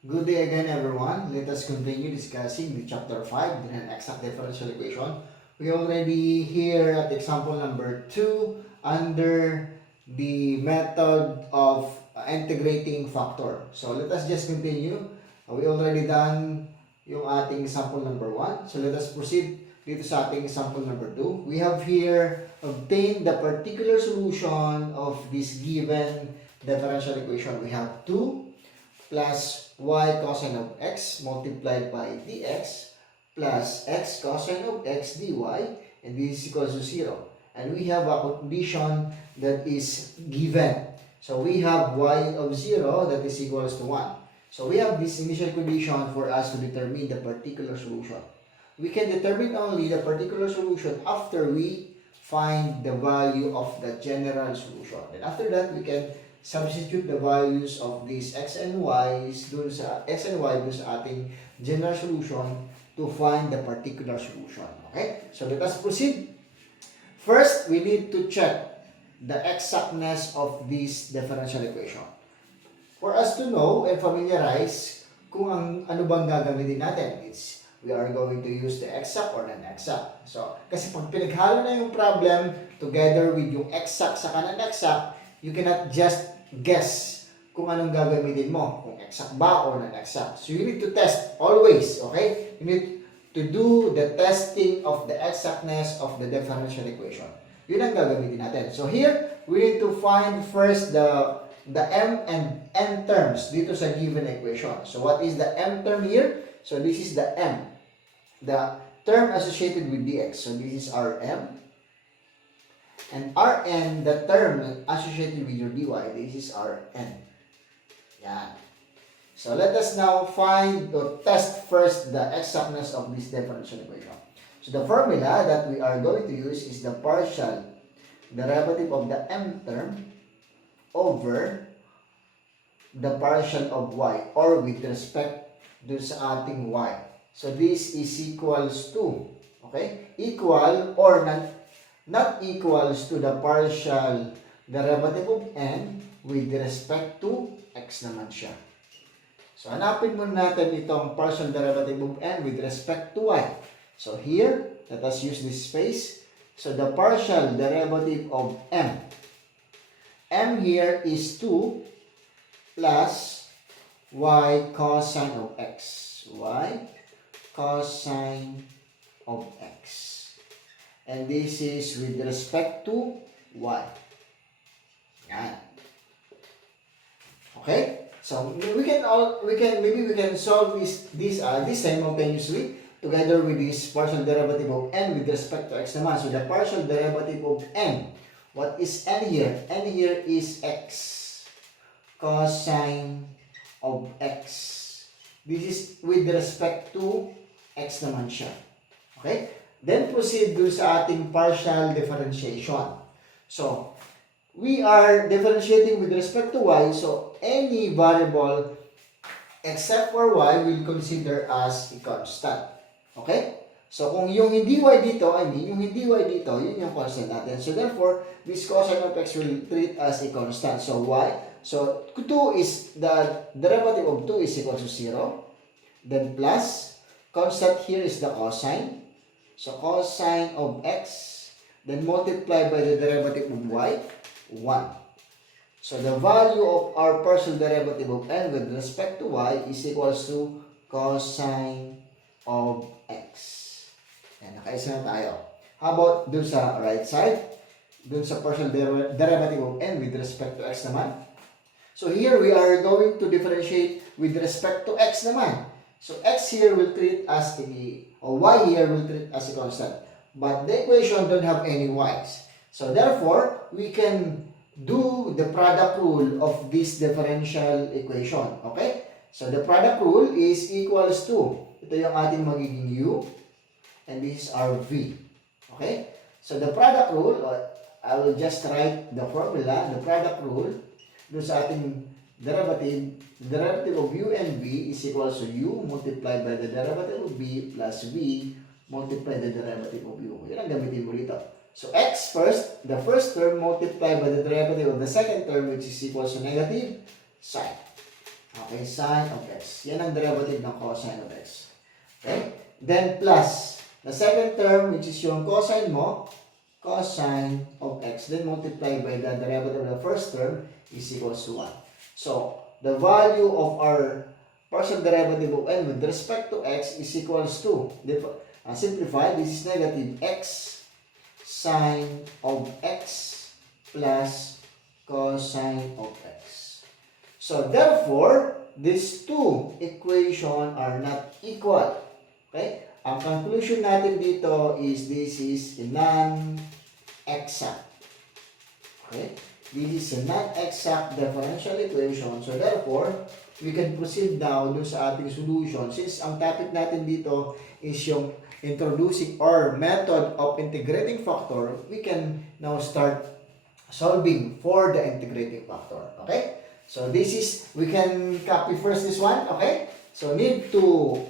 Good day again, everyone. Let us continue discussing the chapter 5, the exact differential equation. We already here at example number 2 under the method of integrating factor. So let us just continue. We already done yung ating sample number 1. So let us proceed dito sa ating sample number 2. We have here obtained the particular solution of this given differential equation. We have 2 plus y cosine of x multiplied by dx plus x cosine of x dy, and this is equals to 0. And we have a condition that is given. So we have y of 0 that is equals to 1. So we have this initial condition for us to determine the particular solution. We can determine only the particular solution after we find the value of the general solution. And after that, we can substitute the values of these x and y dun sa ating general solution to find the particular solution. Okay? So let us proceed. First, we need to check the exactness of this differential equation. For us to know and familiarize kung ano bang gagamitin natin, we are going to use the exact or non-exact. So, kasi pag pinaghalo na yung problem together with yung exact sa non-exact, you cannot just guess kung anong gagamitin mo, kung exact ba or non-exact. So you need to test always, okay? You need to do the testing of the exactness of the differential equation. Yun ang gagamitin natin. So here, we need to find first the m and n terms dito sa given equation. So what is the m term here? So this is the m, the term associated with dx. So this is our m. And Rn, the term associated with your dy, this is Rn. Yan. So let us now find or test first the exactness of this differential equation. So the formula that we are going to use is the partial derivative of the m term over the partial of y, or with respect dun sa ating y. So this is equals to, okay? Equal or not equals to the partial derivative of n with respect to x naman siya. So, hanapin muna natin itong partial derivative of n with respect to y. So, here, let us use this space. So, the partial derivative of m. M here is 2 plus y cosine of x. Y cosine of x. And this is with respect to y. Yan. Okay? So maybe we can solve this simultaneously together with this partial derivative of n with respect to x naman. So the partial derivative of n. What is n here? N here is x cosine of x. This is with respect to x naman siya. Okay? Then proceed dun sa ating partial differentiation. So, we are differentiating with respect to y. So, any variable except for y will consider as a constant. Okay? So, kung yung hindi y dito, yung hindi y dito, yun yung constant natin. So, therefore, this cosine of x will treat as a constant. So, y. So, 2 is, the derivative of 2 is equal to 0. Then, plus, constant here is the cosine. So, cosine of x, then multiply by the derivative of y, 1. So, the value of our partial derivative of n with respect to y is equals to cosine of x. Yan, nakaisa na tayo. How about dun sa right side? Dun sa partial derivative of n with respect to x naman. So, here we are going to differentiate with respect to x naman. So, x here will treat as or y here will treat as a constant. But the equation don't have any y's. So, therefore, we can do the product rule of this differential equation. Okay? So, the product rule is equals to, ito yung ating magiging u, and this is our v. Okay? So, the product rule, I will just write the formula, the product rule, doon sa ating derivative of u and v is equals to u multiplied by the derivative of v plus v multiplied by the derivative of u. Yan ang gamitin mo dito. So, x first, the first term multiplied by the derivative of the second term which is equals to negative sign. Okay, sine of x. Yan ang derivative ng cosine of x. Okay? Then plus, the second term, which is yung cosine mo, cosine of x, then multiply by the derivative of the first term is equals to 1. So, the value of our partial derivative of n with respect to x is equals to, simplify, this is negative x sine of x plus cosine of x. So, therefore, these two equations are not equal. Okay? Ang conclusion natin dito is this is non-exact. Okay? This is a non-exact differential equation. So, therefore, we can proceed now dun sa ating solution. Since ang topic natin dito is yung introducing or method of integrating factor, we can now start solving for the integrating factor. Okay? So, this is, we can copy first this one. Okay? So, need to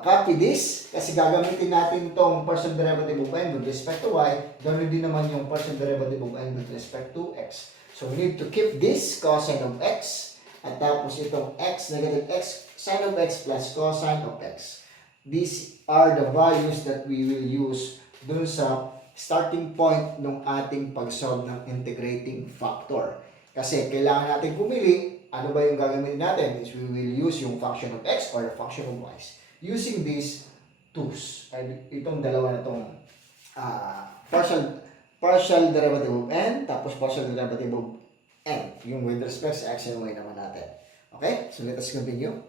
copy this kasi gagamitin natin itong partial derivative of n with respect to y. Ganoon din naman yung partial derivative of n with respect to x. So, we need to keep this cosine of x at tapos itong x, negative x, sine of x plus cosine of x. These are the values that we will use dun sa starting point ng ating pag-solve ng integrating factor. Kasi kailangan natin pumili, ano ba yung gagamitin natin? Is we will use yung function of x or the function of y. Using these twos, itong dalawa na itong partial derivative of n, tapos partial derivative of n, yung with respect sa x and y naman natin. Okay? So let us continue.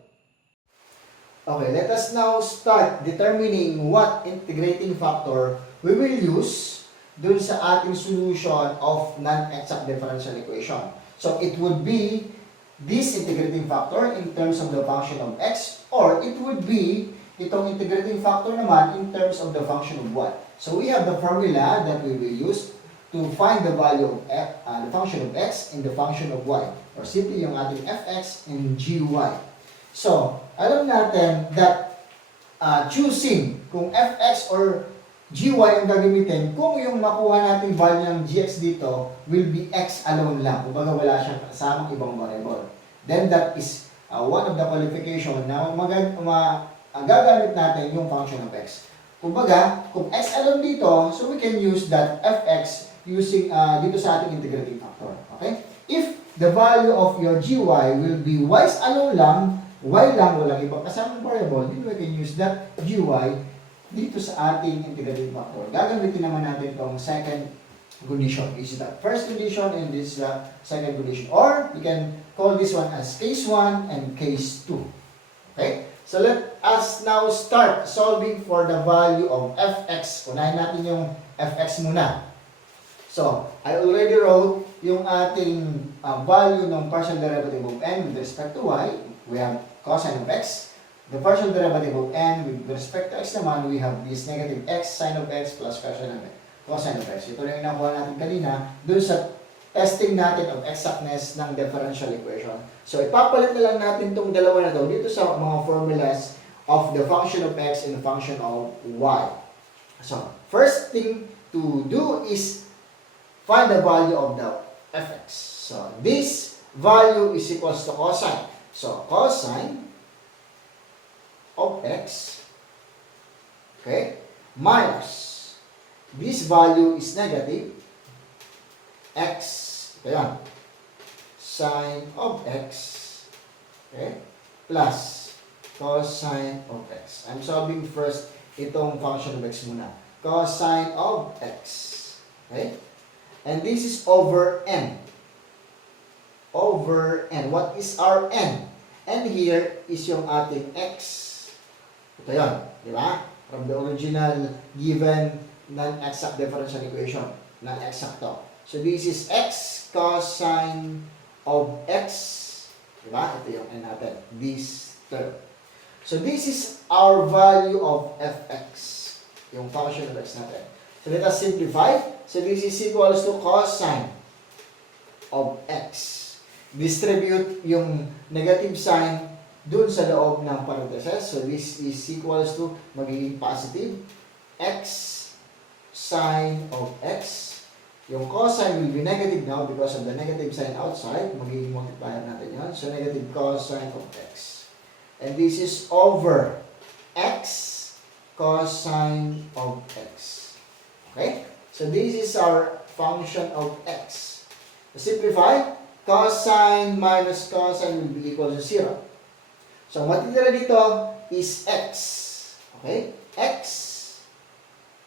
Okay, let us now start determining what integrating factor we will use dun sa ating solution of non-exact differential equation. So it would be this integrating factor in terms of the function of x, or it would be itong integrating factor naman in terms of the function of y. So we have the formula that we will use to find the value of the function of x and the function of y, or simply yung ating fx and gy. So, alam natin that choosing kung fx or gy ang gagamitin, kung yung makuha natin value ng gx dito will be x alone lang, kumbaga wala siyang kasamang ibang variable. Then that is one of the qualification na gagamit natin yung function of x. Kumbaga, kung x alone dito, so we can use that fx using dito sa ating integrating factor. Okay? If the value of your gy will be y alone lang, y lang, walang ibang kasamang variable, then we can use that gy dito sa ating integrating factor. Gagamitin naman natin itong second condition. This is the first condition and this is the second condition. Or we can call this one as case 1 and case 2. Okay? So let us now start solving for the value of fx. Unahin natin yung fx muna. So, I already wrote yung ating value ng partial derivative of n with respect to y. We have cosine of x. The partial derivative of n with respect to x naman, we have this negative x sine of x plus cosine of x. Ito na yung nakuha natin kanina dun sa testing natin of exactness ng differential equation. So, ipapalit na lang natin itong dalawa na to dito sa mga formulas of the function of x and the function of y. So, first thing to do is find the value of the fx. So, this value is equals to cosine. So, cosine of x, okay, minus, this value is negative, x, ayan, sine of x, okay, plus cosine of x. I'm solving first itong function of x muna. Cosine of x, okay, and this is over n. Over n. What is our n? And here is yung ating x. Ito yun. Di ba? From the original given non-exact differential equation. Non-exact to. So this is x cosine of x. Di ba? Ito yung n natin. This term. So this is our value of fx. Yung function of x natin. So let us simplify. So this is equals to cosine of x. Distribute yung negative sign dun sa loob ng parentheses. So this is equals to magiging positive x sine of x Yung cosine will be negative now because of the negative sign outside. Magiging multiplier natin yun. So, negative cosine of x. And this is over x cosine of x. Okay? So, this is our function of x. To simplify, cosine minus cosine will be equal to 0. So, matitira dito is x. Okay? X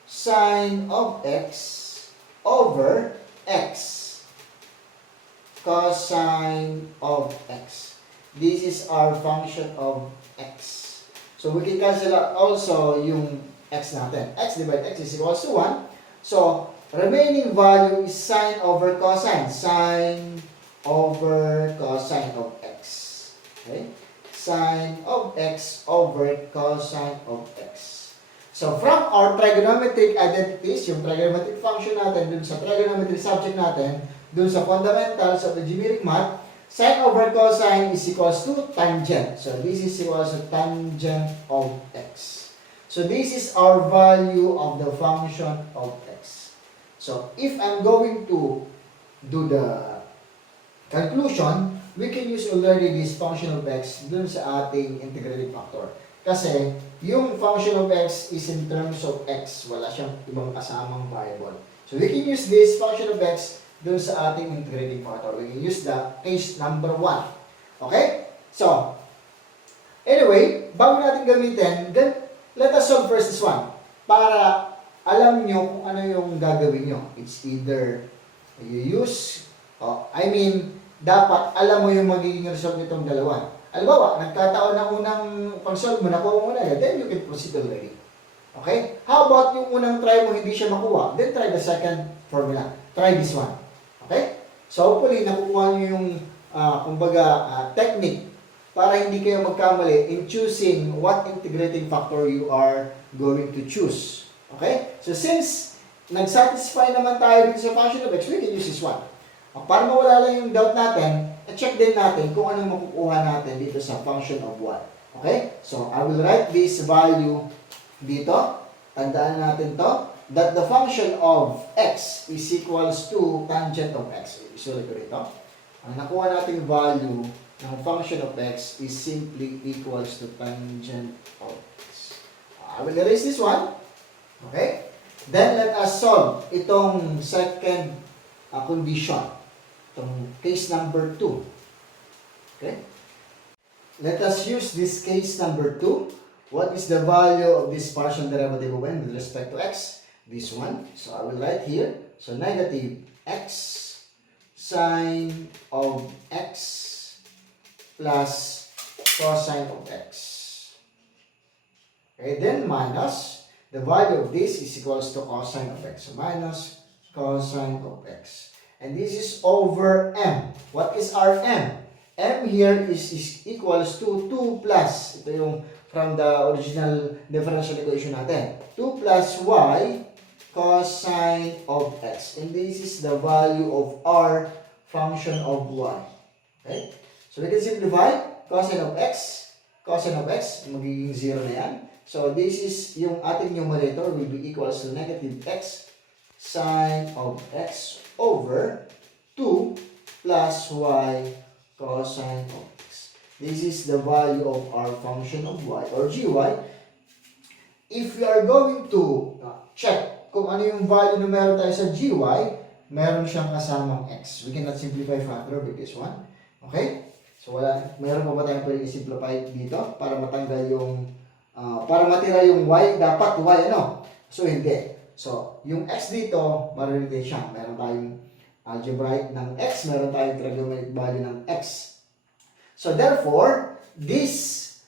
sine of x over x cosine of x. This is our function of x. So, we can cancel out also yung x natin. X divided x is equals to 1. So, remaining value is sine over cosine. Sine over cosine of x. Okay? Sine of x over cosine of x. So, from our trigonometric identities, yung trigonometric function natin, dun sa trigonometric subject natin, dun sa fundamentals of the geometric math, sine over cosine is equals to tangent. So, this is equals to tangent of x. So, this is our value of the function of x. So, if I'm going to do the conclusion, we can use already this function of x dun sa ating integrating factor. Kasi, yung function of x is in terms of x. Wala siyang ibang kasamang variable. So, we can use this function of x dun sa ating integrating factor. We can use the case number 1. Okay? So, anyway, bago natin gamitin, then, let us solve first this one. Para alam nyo kung ano yung gagawin nyo. It's either you use, dapat alam mo yung magiging result nitong dalawa. Halimbawa, nagkataon ng unang pag-solve mo, nakuha mo na yan, then you can proceed already. Okay? How about yung unang try mo, hindi siya makuha? Then try the second formula. Try this one. Okay? So hopefully, nakuha nyo yung, technique para hindi kayo magkamali in choosing what integrating factor you are going to choose. Okay? So since nag-satisfy naman tayo dito sa function of x, we can use this one. Para mawala lang yung doubt natin, check din natin kung anong makukuha natin dito sa function of y. Okay? So, I will write this value dito. Tandaan natin to. That the function of x is equals to tangent of x. Isulit ko dito. Ang nakuha nating value ng function of x is simply equals to tangent of x. I will erase this one. Okay? Then, let us solve itong second condition. Itong case number 2. Okay? Let us use this case number 2. What is the value of this partial derivative of n with respect to x? This one. So I will write here. So negative x sine of x plus cosine of x. Okay, then minus the value of this is equals to cosine of x. So minus cosine of x. And this is over m. What is our m? M here is equals to 2 plus. Ito yung from the original differential equation natin. 2 plus y cosine of x. And this is the value of our function of y. Okay? So we can simplify. Cosine of x. Cosine of x. Magiging 0 na yan. So this is yung ating numerator will be equals to negative x sine of x over 2 plus y cosine of x. This is the value of our function of y or gy. If we are going to check kung ano yung value na meron tayo sa gy, meron siyang kasamang x. We cannot simplify factor with this one. Okay? So meron pa ba tayong pwede i-simplify dito para matanggal yung para matira yung y, dapat y ano? So hindi. So, yung x dito, maririte siya. Meron tayong algebraic ng x, meron tayong trigonometric value ng x. So, therefore, this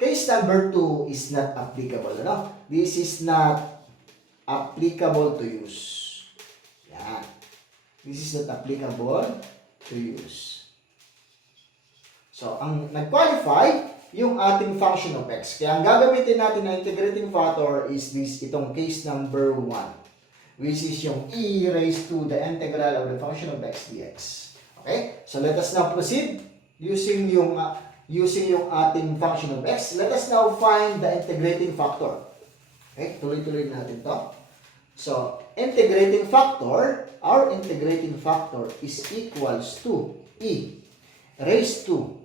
case number 2 is not applicable. Ano? This is not applicable to use. Yan. This is not applicable to use. So, ang nag-qualify, yung ating function of x. Kaya ang gagamitin natin na integrating factor is itong case number 1. Which is yung e raised to the integral of the function of x dx. Okay? So let us now proceed using yung ating function of x. Let us now find the integrating factor. Okay? Tuloy-tuloy natin to. So, integrating factor, our integrating factor is equals to e raised to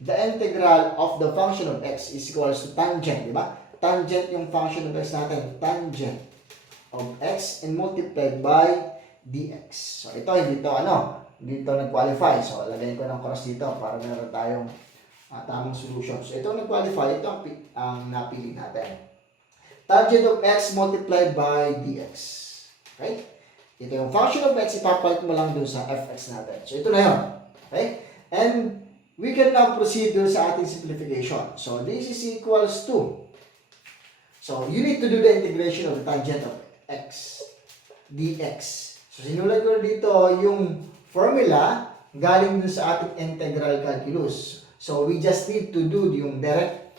the integral of the function of x is equals to tangent, di ba? Tangent yung function of x natin, tangent of x and multiplied by dx. So, ito, hindi ito nag-qualify. So, lagay ko ng cross dito para meron tayong tamang solution. So, ito nag-qualify, ito ang napili natin. Tangent of x multiplied by dx. Okay? Ito yung function of x, ipapalit mo lang dun sa fx natin. So, ito na yun. Okay? And we can now proceed dun sa ating simplification. So, this is equals to. So, you need to do the integration of the tangent of x dx. So, sinulat ko dito yung formula galing dun sa ating integral calculus. So, we just need to do yung direct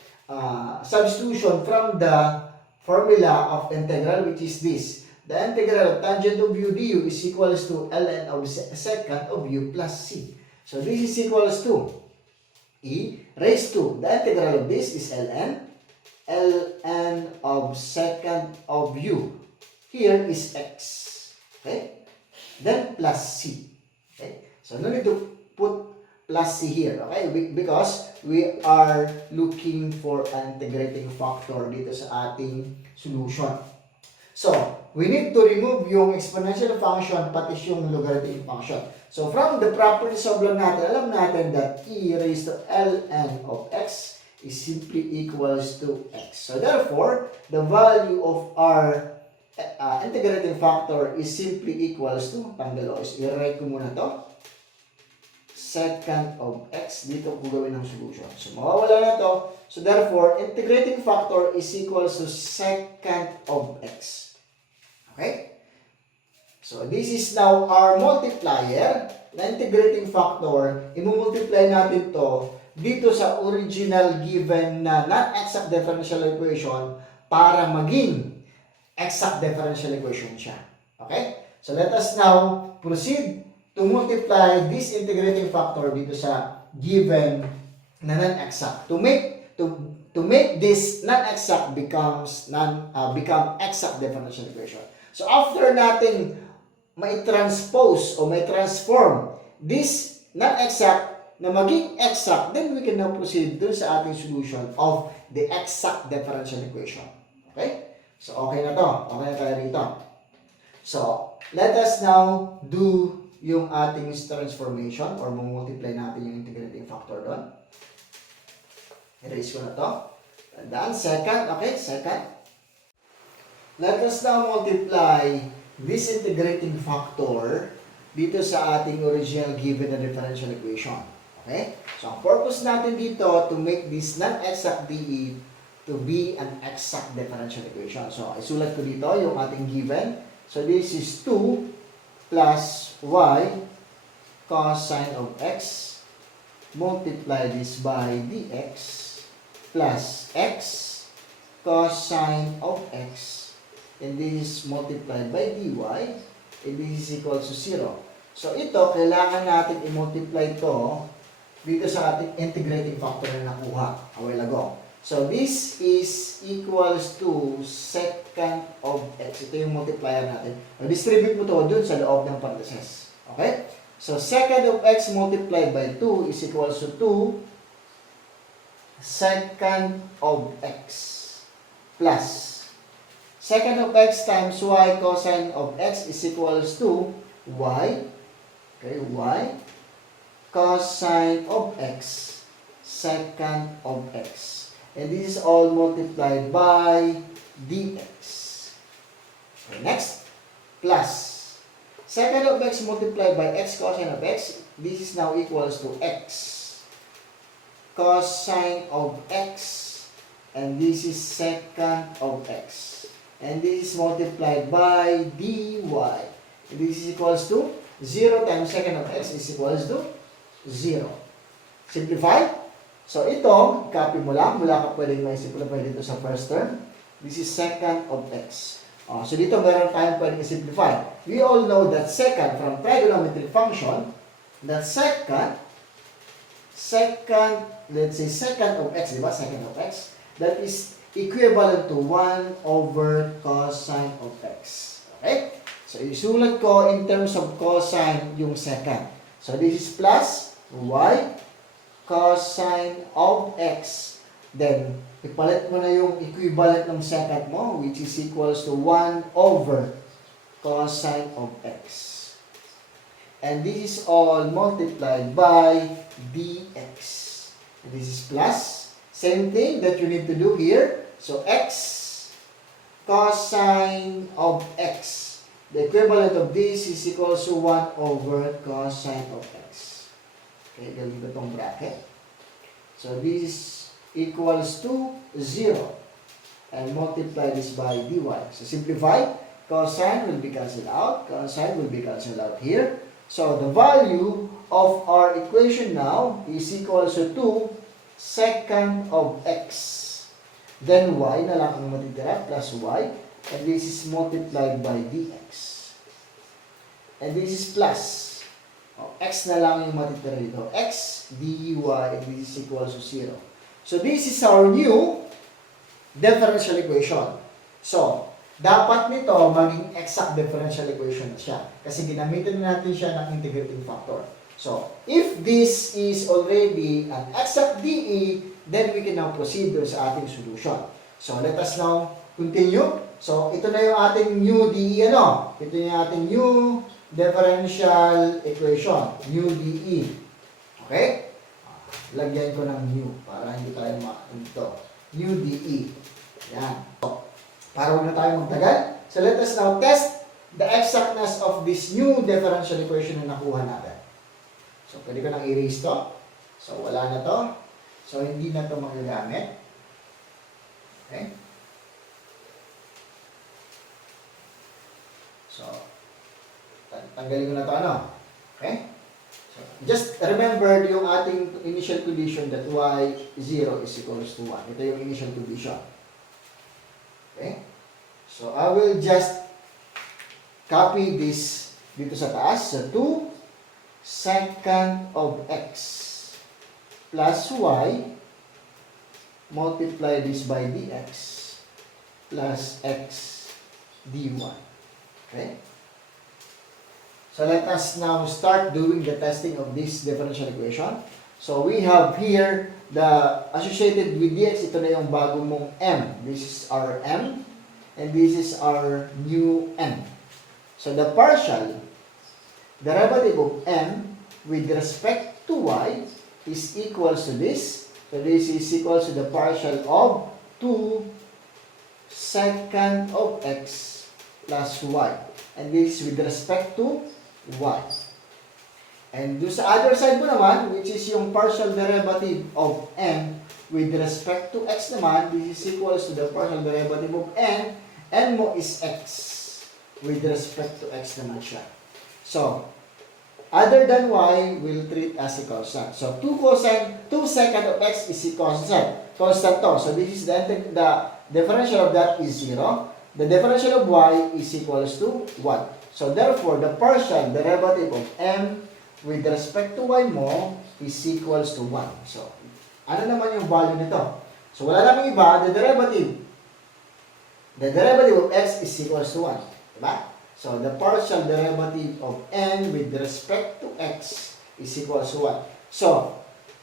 substitution from the formula of integral, which is this. The integral of tangent of u du is equals to ln of secant of u plus c. So, this is equals to e raised to, the integral of this is ln of secant of u. Here is x. Okay? Then plus c. Okay? So, no need to put plus c here. Okay? Because we are looking for an integrating factor dito sa ating solution. So, we need to remove yung exponential function pati yung logarithmic function. So, from the properties of lang natin, alam natin that e raised to ln of x is simply equals to x. So, therefore, the value of our integrating factor is simply equals to, tanggal o, i-write ko muna to, secant of x, dito ko gawin ng solution. So, mawawala na to. So, therefore, integrating factor is equals to secant of x. Okay? So, this is now our multiplier. Na integrating factor, i-multiply natin to dito sa original given na non-exact differential equation para maging exact differential equation siya. Okay? So, let us now proceed to multiply this integrating factor dito sa given na non-exact. To make this non-exact become exact differential equation. So after nating may transpose o may transform this non-exact na maging exact, then we can now proceed dun sa ating solution of the exact differential equation. Okay? So okay na to. Okay na tayo rito. So let us now do yung ating transformation or multiply natin yung integrating factor doon. Erase ko na to. Tandaan, second. Okay, second. Let us now multiply this integrating factor dito sa ating original given na differential equation. Okay? So, ang purpose natin dito to make this non-exact DE to be an exact differential equation. So, isulat ko dito yung ating given. So, this is 2 plus y cosine of x multiply this by dx plus x cosine of x and this is multiplied by dy and this is equal to 0. So ito, kailangan natin i-multiply ito dito sa ating integrating factor na nakuha a while ago. So this is equals to secant of x. Ito yung multiplier natin. Distribute mo to dun sa loob ng parentheses. Okay? So secant of x multiplied by 2 is equals to 2 secant of x plus secant of x times y cosine of x is equals to y. Okay, y cosine of x secant of x. And this is all multiplied by dx. Okay, next, plus secant of x multiplied by x cosine of x. This is now equals to x cosine of x. And this is secant of x. And this is multiplied by dy. And this is equals to 0 times secant of x is equals to 0. Simplify. So, ito, copy mo lang. Wala ka pwedeng may-simplify dito sa first term. This is secant of x. So, dito meron tayong pwedeng i-simplify. We all know that secant from trigonometric function, that secant, let's say secant of x, di ba? Secant of x, that is equivalent to 1 over cosine of x. Okay? So, isulat ko in terms of cosine yung second. So, this is plus y cosine of x. Then, ipalit mo na yung equivalent ng second mo, which is equals to 1 over cosine of x. And this is all multiplied by dx. And this is plus. Same thing that you need to do here. So, x cosine of x. The equivalent of this is equals to 1 over cosine of x. Okay, gawin ko itong bracket. So, this is equals to 0. And multiply this by dy. So, simplify. Cosine will be cancelled out. Cosine will be cancelled out here. So, the value of our equation now is equals to 2 second of x. Then y na lang ang matitira plus y. And this is multiplied by dx. And this is plus. X na lang yung matitira dito. X dy and this is equals to 0. So, this is our new differential equation. So, dapat nito maging exact differential equation na siya. Kasi ginamitan natin siya ng integrating factor. So, if this is already an exact DE, then we can now proceed sa ating solution. So, let us now continue. So, ito na yung ating new DE, ano? Ito yung ating new differential equation, new DE. Okay? Lagyan ko ng new para hindi tayo ito. New DE. Yan. So, para huwag na tayo magtagal. So, let us now test the exactness of this new differential equation na nakuha natin. So, pwede ko nang erase to. So, wala na to. So, hindi na to magagamit. Okay? So, tanggalin ko na to, ano? Okay? So, just remember yung ating initial condition that y0 is equals to 1. Ito yung initial condition. Okay? So, I will just copy this dito sa taas. So, 2 second of x plus y multiply this by dx plus x dy. Okay? So, let us now start doing the testing of this differential equation. So, we have here the associated with dx. Ito na yung bago mong m. This is our m. And this is our new m. So, the partial derivative of m with respect to y is equals to this. So, this is equals to the partial of 2 second of x plus y. And this is with respect to y. And do sa other side mo naman, which is yung partial derivative of m with respect to x naman, this is equals to the partial derivative of n. N mo is x with respect to x naman siya. So, other than y, we'll treat as a constant. So, 2 second of x is a constant. Constant to. So, this is the differential of that is 0. The differential of y is equals to 1. So, therefore, the partial derivative of m with respect to y mo is equals to 1. So, ano naman yung value nito? So, wala namang iba, the derivative of x is equals to 1. Diba? So, the partial derivative of n with respect to x is equals to 1. So,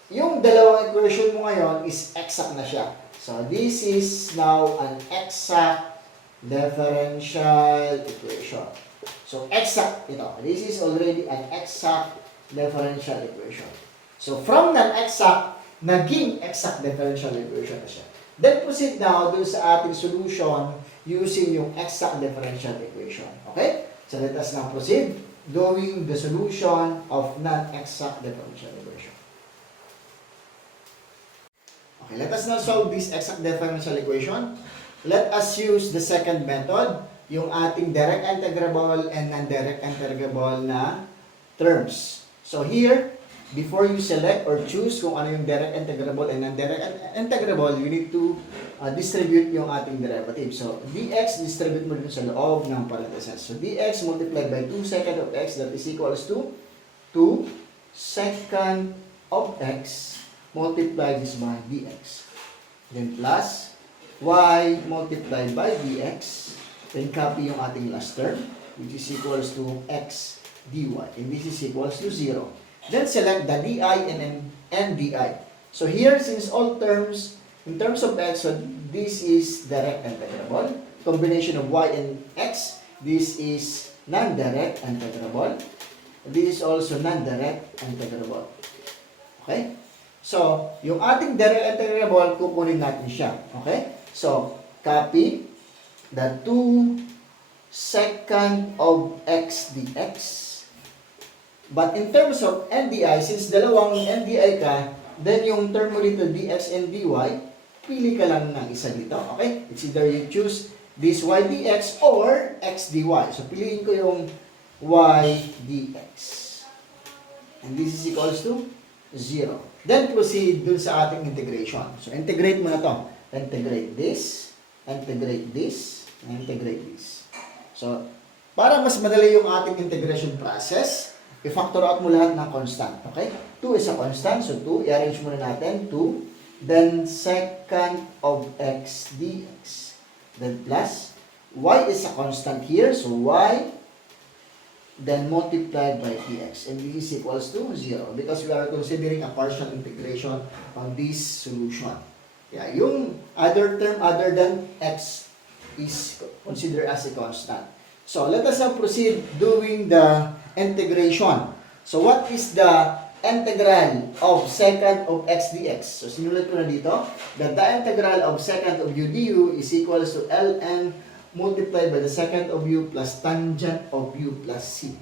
yung dalawang equation mo ngayon is exact na siya. So, this is now an exact differential equation. So, exact ito. This is already an exact differential equation. So, from non-exact, naging exact differential equation na siya. Then, proceed now dun sa ating solution using yung exact differential equation. Okay? So, let us now proceed doing the solution of non-exact differential equation. Okay, let us now solve this exact differential equation. Let us use the second method, yung ating direct integrable and non-direct integrable na terms. So here, before you select or choose kung ano yung direct integrable and non-direct integrable, you need to distribute yung ating derivative. So, dx, distribute mo dito sa loob ng parentheses. So, dx multiplied by 2 second of x, that is equals to 2 second of x multiplied this by dx. Then plus y multiplied by dx Then copy yung ating last term, which is equals to x dy. And this is equals to 0. Then select the di and di. So here, since all terms, in terms of x, so this is direct integrable. Combination of y and x, this is non-direct integrable. This is also non-direct integrable. Okay? So, yung ating direct integrable, kukunin natin siya. Okay? So, copy the 2 secant of x dx. But in terms of NDI, since dalawang NDI ka, then yung term mo dito, dx and dy, pili ka lang ng isa dito. Okay? It's either you choose this y dx or x dy. So, piliin ko yung y dx. And this is equals to 0. Then proceed dun sa ating integration. So, integrate mo na to. Integrate this, integrate this, integrate this. So, para mas madali yung ating integration process, i-factor out mo lahat ng constant. Okay? 2 is a constant. So, 2, i-arrange muna natin. 2, then secant of x dx. Then plus, y is a constant here. So, y, then multiplied by dx. And this is equals to 0 because we are considering a partial integration on this solution. Yeah, yung other term other than x is considered as a constant. So, let us now proceed doing the integration. So, what is the integral of secant of x dx? So, sinulat ko na dito that the integral of secant of u du is equals to ln multiplied by the secant of u plus tangent of u plus c.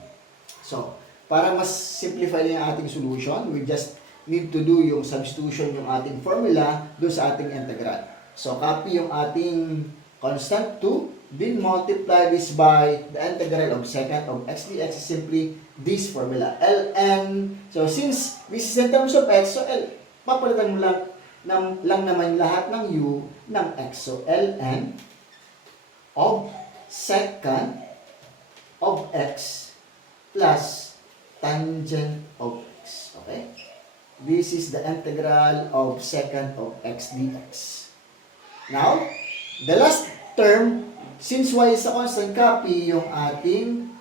So, para mas simplify na yung ating solution, we just need to do yung substitution yung ating formula doon sa ating integral. So, copy yung ating constant 2, then multiply this by the integral of secant of x dx is simply this formula, ln. So, since this is in terms of x, so papalitan mo lang naman lahat ng u ng x. So, ln of secant of x plus tangent of x. Okay? This is the integral of secant of x dx. Now, the last term, since y is a constant, copy yung ating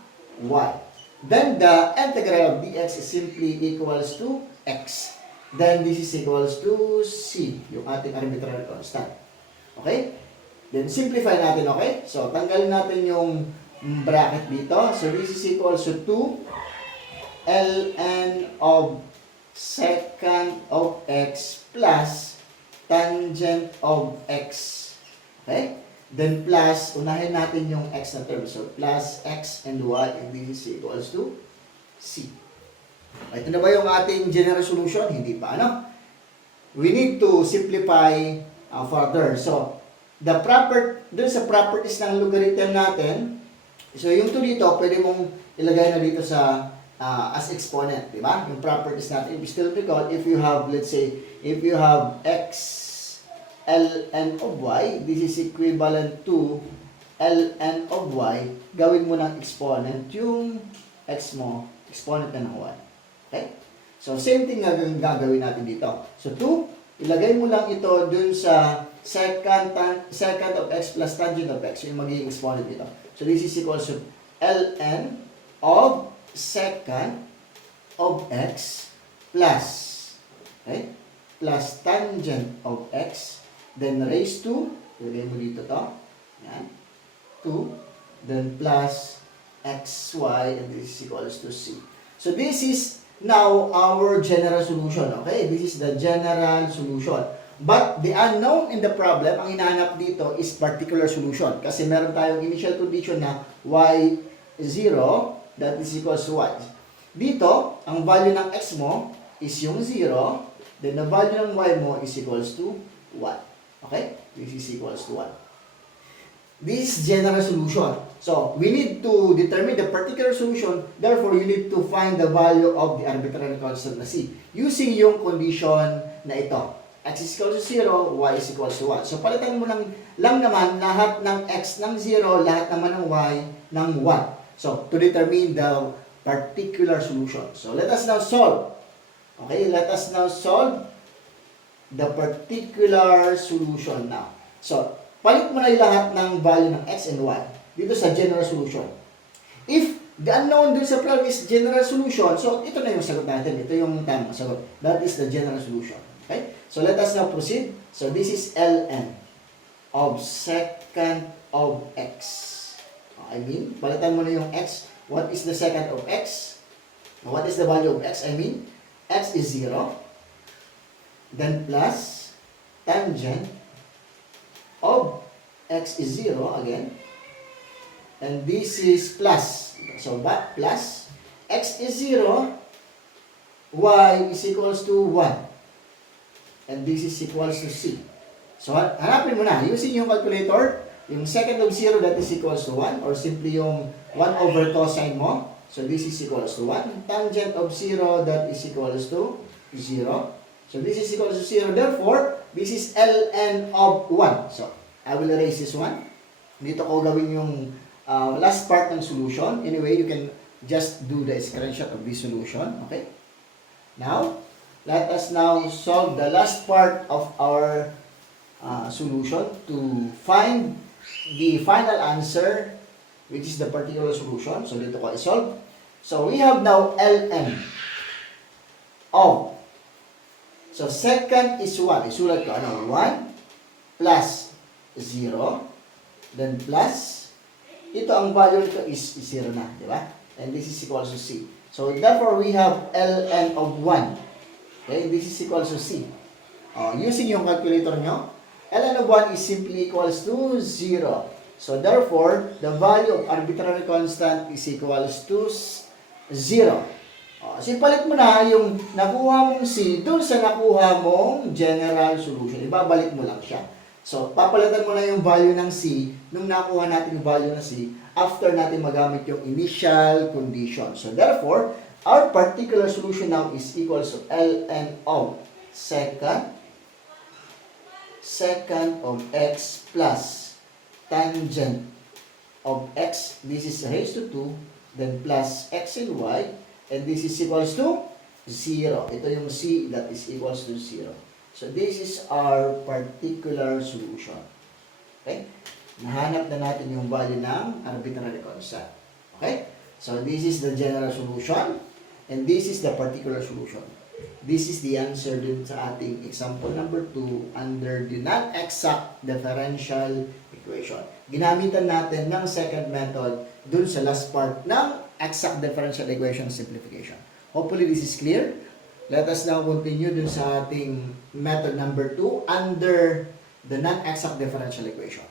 y. Then, the integral of dx is simply equals to x. Then, this is equals to c, yung ating arbitrary constant. Okay? Then, simplify natin, okay? So, tanggalin natin yung bracket dito. So, this is equals to 2 ln of secant of x plus tangent of x. Okay? Then, plus, unahin natin yung x na term. So, plus x and y, and this is equals to c. Ito na ba yung ating general solution? Hindi pa, ano? We need to simplify further. So, dun sa properties ng logarithm natin, so yung 2 dito, pwede mong ilagay na dito sa as exponent, di ba? Yung properties natin. If you still recall, if you have, let's say, if you have x ln of y, this is equivalent to ln of y, gawin mo ng exponent yung x mo, exponent na ng y. Okay? So, same thing na gagawin natin dito. So, 2, ilagay mo lang ito dun sa secant of x plus tangent of x. So, yung magiging exponent dito. So, this is equals to ln of secant of x plus, okay, plus tangent of x, then raised to, ilagay mo dito to, yan, 2, then plus xy, and this is equals to c. So, this is now our general solution, okay? This is the general solution. But the unknown in the problem, ang hinahanap dito is particular solution. Kasi meron tayong initial condition na y0, that is equals to y. Dito, ang value ng x mo is yung 0, then the value ng y mo is equals to 1. Okay? This is equals to 1. This is general solution. So, we need to determine the particular solution. Therefore, you need to find the value of the arbitrary constant na c. Using yung condition na ito. X is equals to 0, y is equals to 1. So, palitan mo lang naman lahat ng x ng 0, lahat naman ng y ng 1. So, to determine the particular solution. So, let us now solve. Okay, let us now solve the particular solution now. So, palit mo na yung lahat ng value ng x and y. dito sa general solution. If the unknown dun sa problem is general solution, so ito na yung sagot natin. Ito yung tamang sagot. That is the general solution. Okay? So let us now proceed. So this is ln of secant of x. I mean, palitan mo na yung x. What is the secant of x? What is the value of x? I mean, x is 0. Then plus tangent of x is 0 again. And this is plus. So, back plus. X is 0. Y is equals to 1. And this is equals to c. So, hanapin mo na. Using yung calculator, yung secant of 0 that is equals to 1. Or simply yung 1 over cosine mo. So, this is equals to 1. Tangent of 0 that is equals to 0. So, this is equals to 0. Therefore, this is ln of 1. So, I will erase this one. Dito ko gawin yung last part ng solution. Anyway, you can just do the screenshot of this solution. Okay? Now, let us now solve the last part of our solution to find the final answer, which is the particular solution. So, dito ko i-solve. So, we have now ln of. So, secant is 1. Isulat ko, 1 plus 0. Then plus, ito ang value nito is 0 na. Di ba? And this is equals to c. So, therefore, we have ln of 1. Okay? This is equals to c. Using yung calculator nyo, ln of 1 is simply equals to 0. So, therefore, the value of arbitrary constant is equals to 0. So, ipalit mo na yung nakuha mong c dun sa nakuha mong general solution. Ibabalik mo lang siya. So, papalitan mo na yung value ng c nung nakuha natin yung value ng c after natin magamit yung initial condition. So, therefore, our particular solution now is equals to ln of secant of x plus tangent of x, this is raised to 2, then plus x and y, and this is equals to 0. Ito yung c that is equals to 0. So, this is our particular solution. Okay? Nahanap na natin yung value ng arbitrary constant. Okay? So, this is the general solution, and this is the particular solution. This is the answer dun sa ating example number 2 under the non-exact differential equation. Ginamitan natin ng second method dun sa last part ng exact differential equation simplification. Hopefully, this is clear. Let us now continue dun sa ating method number 2 under the non-exact differential equation.